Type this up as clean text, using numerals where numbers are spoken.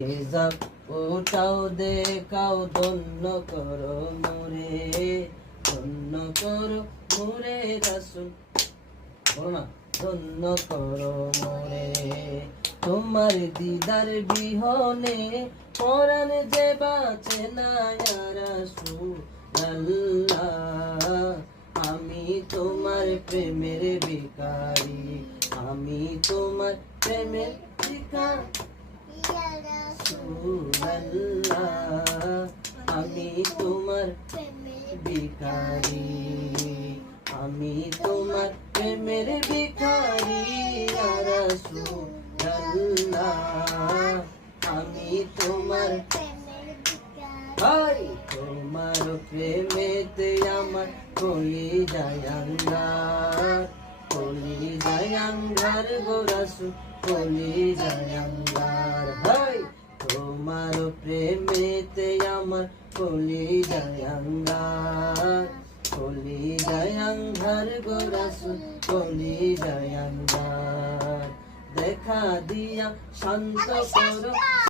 হিজাব ওটাও দেখাও, ধন্য করো মোরে, ধন্য করো মোরে রাসূল, বলো না, ধন্য করো মোরে। তোমার দিদার বিহনে পরাণ যে বাঁচে না ইয়া রাসূলাল্লাহ। আমি তোমার প্রেমের ভিখারি, আমি তোমার প্রেমের ভিখারি আমি তোমার ভিখারি, আমি তোমার প্রেমের ভিখারি ইয়া রাসূলুল্লাহ। আমি তোমার ভাই, তোমার প্রেমেতে আমার কলিজায় আঙ্গার, কলিজায় আঙ্গার গো রাসূল, কলিজায় আঙ্গার। হাই, তোমার প্রেমেতে আমার কলিজায় আঙ্গার, কলিজায় আঙ্গার গো রাসূল, কলিজায় আঙ্গার। দেখা দিয়া শান্ত করো